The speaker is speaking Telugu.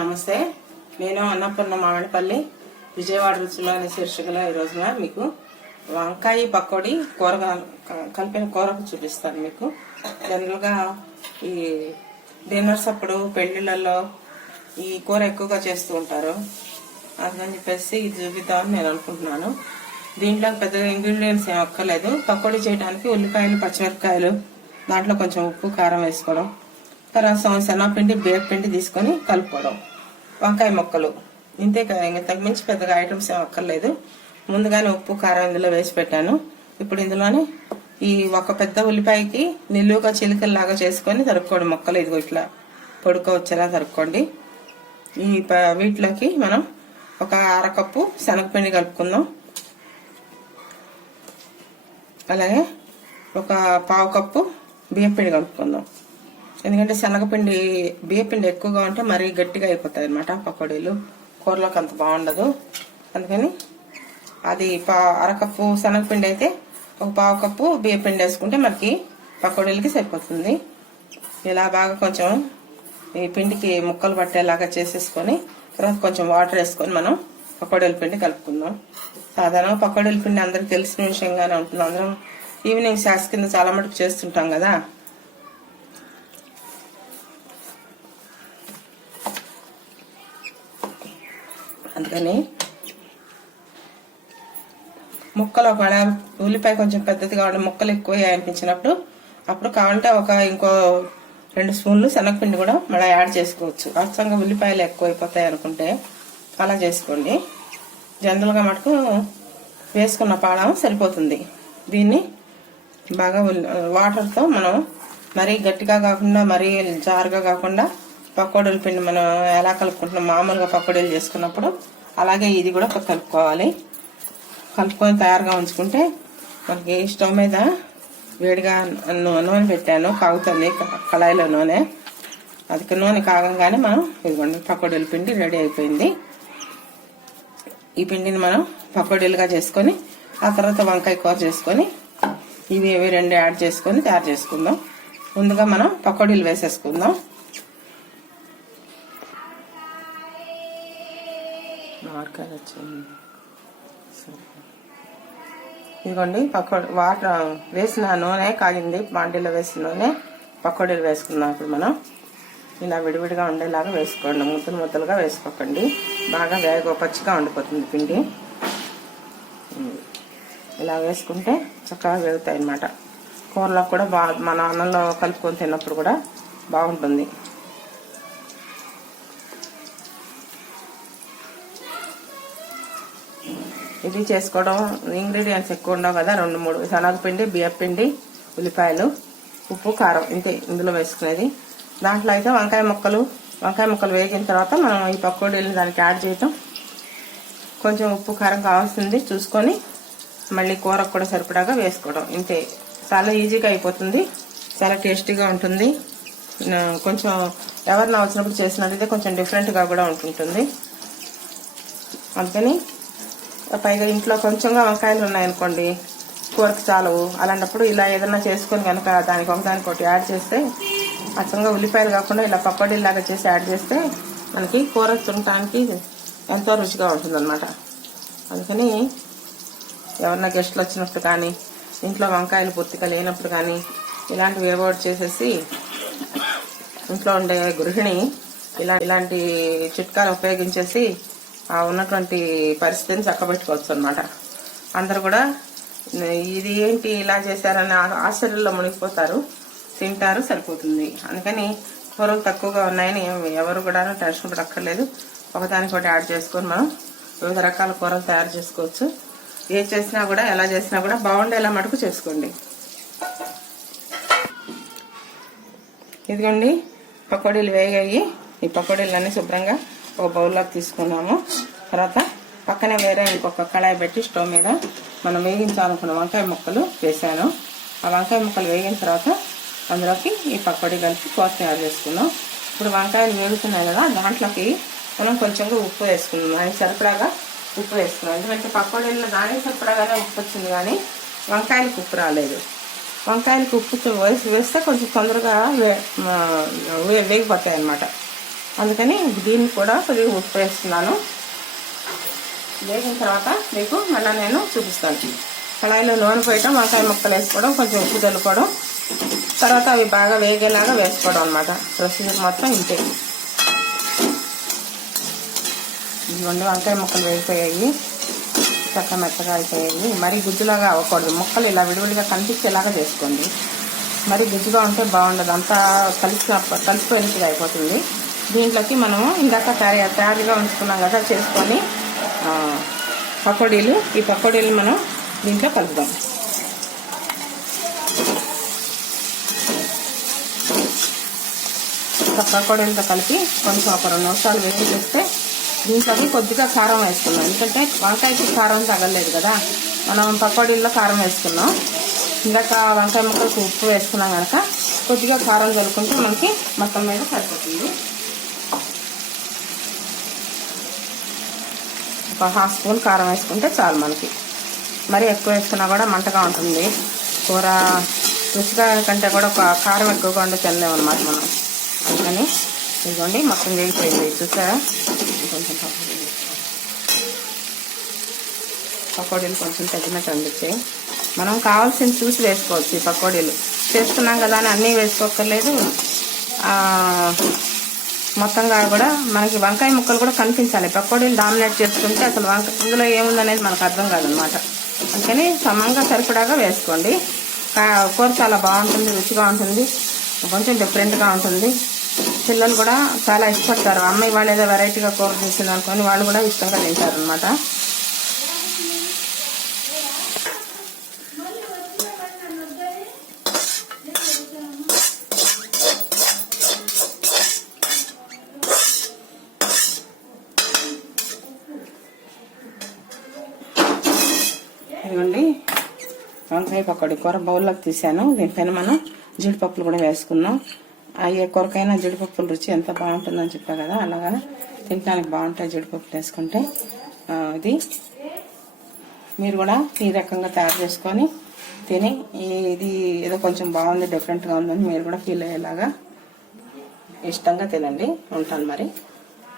నమస్తే. నేను అన్నపూర్ణ మామిడిపల్లి విజయవాడ రుచులు అనే శీర్షికలో ఈ రోజున మీకు వంకాయ పకోడీ కలిపిన కూరకు చూపిస్తాను. మీకు జనరల్గా ఈ డిన్నర్స్ అప్పుడు పెళ్లిళ్ళల్లో ఈ కూర ఎక్కువగా చేస్తూ ఉంటారు. అందుకని చెప్పేసి ఇది చూపిద్దామని నేను అనుకుంటున్నాను. దీంట్లో పెద్దగా ఇంగ్రీడియంట్స్ ఏం అక్కర్లేదు. పకోడీ చేయడానికి ఉల్లిపాయలు, పచ్చిమిరపకాయలు, దాంట్లో కొంచెం ఉప్పు, కారం వేసుకోవడం, రసం, శనగపిండి, బియ్యపిండి తీసుకొని కలుపుకోవడం, వంకాయ ముక్కలు, ఇంతే కదా. ఇంకా తగ్గించి పెద్దగా ఐటమ్స్ ఏం అక్కర్లేదు. ముందుగానే ఉప్పు, కారం ఇందులో వేసి పెట్టాను. ఇప్పుడు ఇందులోనే ఈ ఒక పెద్ద ఉల్లిపాయకి నిలువుగా చిలుకల్లాగా చేసుకొని తరుక్కోండి ముక్కలు. ఇదిగో ఇట్లా పొడుక వచ్చేలా తరుక్కోండి. ఈ వీటిలోకి మనం ఒక అరకప్పు శనగపిండి కలుపుకుందాం. అలాగే ఒక పావు కప్పు బియ్యపిండి కలుపుకుందాం. ఎందుకంటే శనగపిండి, బియ్యపిండి ఎక్కువగా ఉంటే మరీ గట్టిగా అయిపోతాయి అన్నమాట పకోడీలు, కూరలోకి అంత బాగుండదు. అందుకని అది అరకప్పు శనగపిండి అయితే ఒక పావు కప్పు బియ్యపిండి వేసుకుంటే మనకి పకోడీలకి సరిపోతుంది. ఇలా బాగా కొంచెం ఈ పిండికి ముక్కలు పట్టేలాగా చేసేసుకొని తర్వాత కొంచెం వాటర్ వేసుకొని మనం పకోడీల పిండి కలుపుకుందాం. సాధారణంగా పకోడీల పిండి అందరికి తెలిసిన విషయంగానే ఉంటుంది. అందరం ఈవినింగ్ స్నాక్స్ కింద చాలా మటుకు చేస్తుంటాం కదా. అందుకని ముక్కలు ఒకవేళ ఉల్లిపాయ కొంచెం పెద్దది కావాలి, ముక్కలు ఎక్కువ అనిపించినప్పుడు అప్పుడు కావాలంటే ఇంకో 2 స్పూన్లు శనగపిండి కూడా మళ్ళీ యాడ్ చేసుకోవచ్చు. అచ్చంగా ఉల్లిపాయలు ఎక్కువ అయిపోతాయి అనుకుంటే అలా చేసుకోండి. జనరల్గా మటుకు వేసుకున్న పాడం సరిపోతుంది. దీన్ని బాగా వాటర్తో మనం మరీ గట్టిగా కాకుండా మరీ జారుగా కాకుండా పకోడీల పిండి మనం ఎలా కలుపుకుంటున్నాం మామూలుగా పకోడీలు చేసుకున్నప్పుడు అలాగే ఇది కూడా కలుపుకోవాలి. కలుపుకొని తయారుగా ఉంచుకుంటే మనకి స్టవ్ మీద వేడిగా నూనె పెట్టాను, కాగుతుంది కళాయిలో నూనె. అది నూనె కాగంగానే మనం ఇదిగోండి పకోడీల పిండి రెడీ అయిపోయింది. ఈ పిండిని మనం పకోడీలుగా చేసుకొని ఆ తర్వాత వంకాయ కూర చేసుకొని ఇవి 2 యాడ్ చేసుకొని తయారు చేసుకుందాం. ముందుగా మనం పకోడీలు వేసేసుకుందాం. ఇదిగోండి వాటర్ వేసిన నూనె కాగింది, బాండీలో వేసిన నూనె, పకోడీలు వేసుకుందాం. ఇప్పుడు మనం ఇలా విడివిడిగా ఉండేలాగా వేసుకోండి, ముద్దలు ముద్దలుగా వేసుకోకండి. బాగా పచ్చిగా ఉండిపోతుంది పిండి. ఇలా వేసుకుంటే చక్కగా వేగుతాయి అన్నమాట. కూరలో కూడా మన అన్నంలో కలుపుకొని తిన్నప్పుడు కూడా బాగుంటుంది. ఇది చేసుకోవడం ఇంగ్రీడియంట్స్ ఎక్కువ ఉండవు కదా. 2-3 శనగపిండి, బియ్యపిండి, ఉల్లిపాయలు, ఉప్పు, కారం, ఇంతే ఇందులో వేసుకునేది. దాంట్లో అయితే వంకాయ ముక్కలు వేగిన తర్వాత మనం ఈ పకోడీలను దానికి యాడ్ చేయటం, కొంచెం ఉప్పు, కారం కావాల్సింది చూసుకొని మళ్ళీ కూరకు కూడా సరిపడాగా వేసుకోవడం, ఇంతే. చాలా ఈజీగా అయిపోతుంది, చాలా టేస్టీగా ఉంటుంది. కొంచెం ఎవరిన వచ్చినప్పుడు చేసినట్టయితే కొంచెం డిఫరెంట్గా కూడా ఉంటుంటుంది. అందుకని పైగా ఇంట్లో కొంచెంగా వంకాయలు ఉన్నాయనుకోండి కూరకు చాలవు. అలాంటప్పుడు ఇలా ఏదైనా చేసుకొని కనుక దానికి ఒకటి యాడ్ చేస్తే అచ్చంగా ఉల్లిపాయలు కాకుండా ఇలా పకోడీలాగా చేసి యాడ్ చేస్తే మనకి కూర తినడానికి ఎంతో రుచిగా ఉంటుందన్నమాట. అందుకని ఎవరన్నా గెస్టులు వచ్చినప్పుడు కానీ ఇంట్లో వంకాయలు పొత్తిగా లేనప్పుడు కానీ ఇలాంటివి ఏవోటి చేసేసి ఇంట్లో ఉండే గృహిణి ఇలాంటి చిట్కాలు ఉపయోగించేసి ఉన్నటువంటి పరిస్థితిని చక్కబెట్టుకోవచ్చు అనమాట. అందరు కూడా ఇది ఏంటి ఇలా చేశారని ఆశ్చర్యంలో మునిగిపోతారు, తింటారు, సరిపోతుంది. అందుకని కూరలు తక్కువగా ఉన్నాయని ఎవరు కూడా టెన్షన్ పడక్కర్లేదు. ఒకదానికొకటి యాడ్ చేసుకొని మనం వివిధ రకాల కూరలు తయారు చేసుకోవచ్చు. ఏ చేసినా కూడా ఎలా చేసినా కూడా బాగుండేలా మటుకు చేసుకోండి. ఇదిగోండి పకోడీలు వేగాయి. ఈ పకోడీలన్నీ శుభ్రంగా ఒక బౌల్లోకి తీసుకున్నాము. తర్వాత పక్కనే వేరే ఇంకొక కళాయి పెట్టి స్టవ్ మీద మనం వేగించాలనుకున్న వంకాయ ముక్కలు వేసాను. ఆ వంకాయ ముక్కలు వేగిన తర్వాత అందులోకి ఈ పకోడీ కలిపి కూర తయారు చేసుకున్నాం. ఇప్పుడు వంకాయలు వేగుతున్నాయి కదా, దాంట్లోకి మనం కొంచెంగా ఉప్పు వేసుకున్నాం. దానికి సరిపడాగా ఉప్పు వేసుకున్నాం. ఎందుకంటే పకోడీల్లో దానికి సరిపడాగానే ఉప్పు వచ్చింది కానీ వంకాయలకు ఉప్పు రాలేదు. వంకాయలకు ఉప్పు వేస్తే కొంచెం తొందరగా వేగిపోతాయి అన్నమాట. అందుకని దీన్ని కూడా కొద్దిగా ఉప్పు వేస్తున్నాను. వేగిన తర్వాత మీకు మళ్ళీ నేను చూపిస్తాను. కళాయిలో నూనె పోయటం, వంకాయ ముక్కలు వేసుకోవడం, కొంచెం ఉప్పు చల్లుకోవడం, తర్వాత అవి బాగా వేగేలాగా వేసుకోవడం అనమాట. ప్రొసీజర్ మొత్తం ఇంతే. ఇదిగోండి వంకాయ ముక్కలు వేగిపోయాయి, చక్కగా మెత్తగా అయిపోయాయి. మరీ గుజ్జులాగా అవ్వకూడదు, ముక్కలు ఇలా విడివిడిగా కనిపించేలాగా చేసుకోండి. మరి గుజ్జుగా ఉంటే బాగుండదు, అంతా కలిసిపోయినట్టుగా అయిపోతుంది. దీంట్లోకి మనము ఇందాక తయారుగా ఉంచుకున్నాం కదా చేసుకొని పకోడీలు, ఈ పకోడీలు మనం దీంట్లో కలుపుదాం. పకోడీలతో కలిపి కొంచెం ఒక 2 నిమిషాలు వేడి చేస్తే దీంట్లోకి కొద్దిగా కారం వేసుకున్నాం. ఎందుకంటే వంకాయకి కారం తగలేదు కదా, మనం పకోడీల్లో కారం వేసుకున్నాం. ఇందాక వంకాయ ముక్కలకు ఉప్పు వేసుకున్నాం కనుక కొద్దిగా కారం చల్లుకుంటే మనకి మొత్తం మీద సరిపోతుంది. ఒక 1/2 స్పూన్ కారం వేసుకుంటే చాలు మనకి. మరీ ఎక్కువ వేసుకున్నా కూడా మంటగా ఉంటుంది కూర. రుచిగా కంటే కూడా ఒక కారం ఎక్కువగా ఉంటే తినలేము అన్నమాట మనం. అందుకని ఇదిగోండి మొత్తం వేగిపోయింది చూసారా. కొంచెం పకోడీలు కొంచెం తగ్గినట్టు అనిపించాయి. మనం కావాల్సింది చూసి వేసుకోవచ్చు. ఈ పకోడీలు చేస్తున్నాం కదా అని అన్నీ వేసుకోక్కర్లేదు. మొత్తంగా కూడా మనకి వంకాయ ముక్కలు కూడా కనిపించాలి. పకోడీలు డామినేట్ చేసుకుంటే అసలు ఇందులో ఏముందనేది మనకు అర్థం కాదనమాట. అందుకని సమంగా సరిపడాగా వేసుకోండి. కూర చాలా బాగుంటుంది, రుచిగా ఉంటుంది, కొంచెం డిఫరెంట్గా ఉంటుంది. పిల్లలు కూడా చాలా ఇష్టపడతారు. అమ్మాయి వాళ్ళు ఏదో వెరైటీగా కూర చేసింది అనుకొని వాళ్ళు కూడా ఇష్టంగా తింటారు అనమాట. ఇదిగోండి వంకాయ పకోడీ కూర బౌల్లోకి తీసాను. దీనిపైన మనం జీడిపప్పులు కూడా వేసుకున్నాం. ఏ కూరకైనా జీడిపప్పుల రుచి ఎంత బాగుంటుందని చెప్పా కదా, అలాగా తినడానికి బాగుంటాయి జీడిపప్పులు వేసుకుంటే. ఇది మీరు కూడా ఈ రకంగా తయారు చేసుకొని తిని ఇది ఏదో కొంచెం బాగుంది, డిఫరెంట్గా ఉందని మీరు కూడా ఫీల్ అయ్యేలాగా ఇష్టంగా తినండి. ఉంటాను మరి.